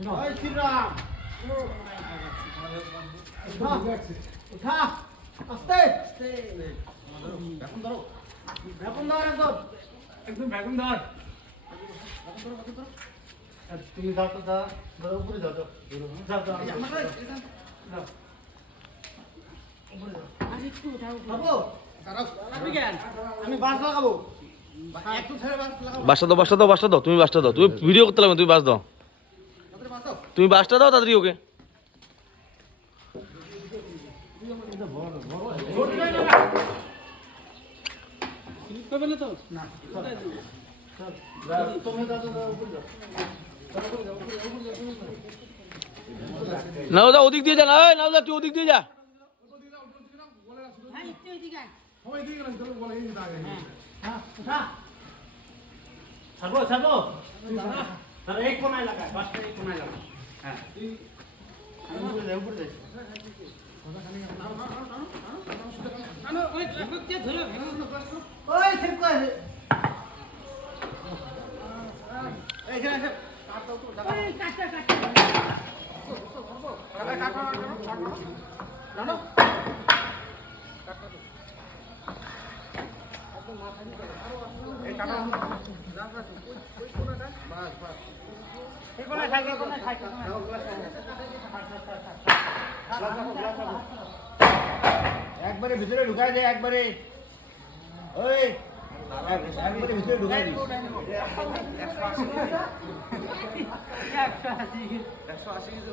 জয় শ্রীরাম। উঠা আস্তে আস্তে। ভ্যাকুম ধরো, ভ্যাকুম ধর, একদম একদম ভ্যাকুম ধর। তুমি যাও তো, যাও উপরে যাও, যাও যাও যাও। খাবো? আমি বাস লাগাবো। একটু ছেড়ে বাস লাগাবো। বাসটা দাও তুমি বাসটা দাও, তুমি ভিডিও করতে লাগবে, তুমি বাস দাও, তুমি বাসটা দাও তাড়াতাড়ি ওকে। নাও দা ওদিক দিয়ে যা, না নাও দা তুই ওদিক দিয়ে যা। ছাড়বো ছাড়বো। এক কোনায় লাগায়, বাসটা এক কোনায় লাগায়। হ্যাঁ উপরে যাই, উপরে যাই। ওই ঠিক করে এইখানে এসে কাট দাও তো, দাও। এই কাট কাট কাট। কাট কাট কাট। জানো? এই কাটা ওই কোনাটা বাস বাস। এই কোনায় থাকে, এই কোনায় থাকে। দাও গ্লাস দাও। গ্লাস দাও। একবারে ভিতরে ঢুকাই দে, একবারে। ওই একবারে ভিতরে ঢুকাই দিস। 180 180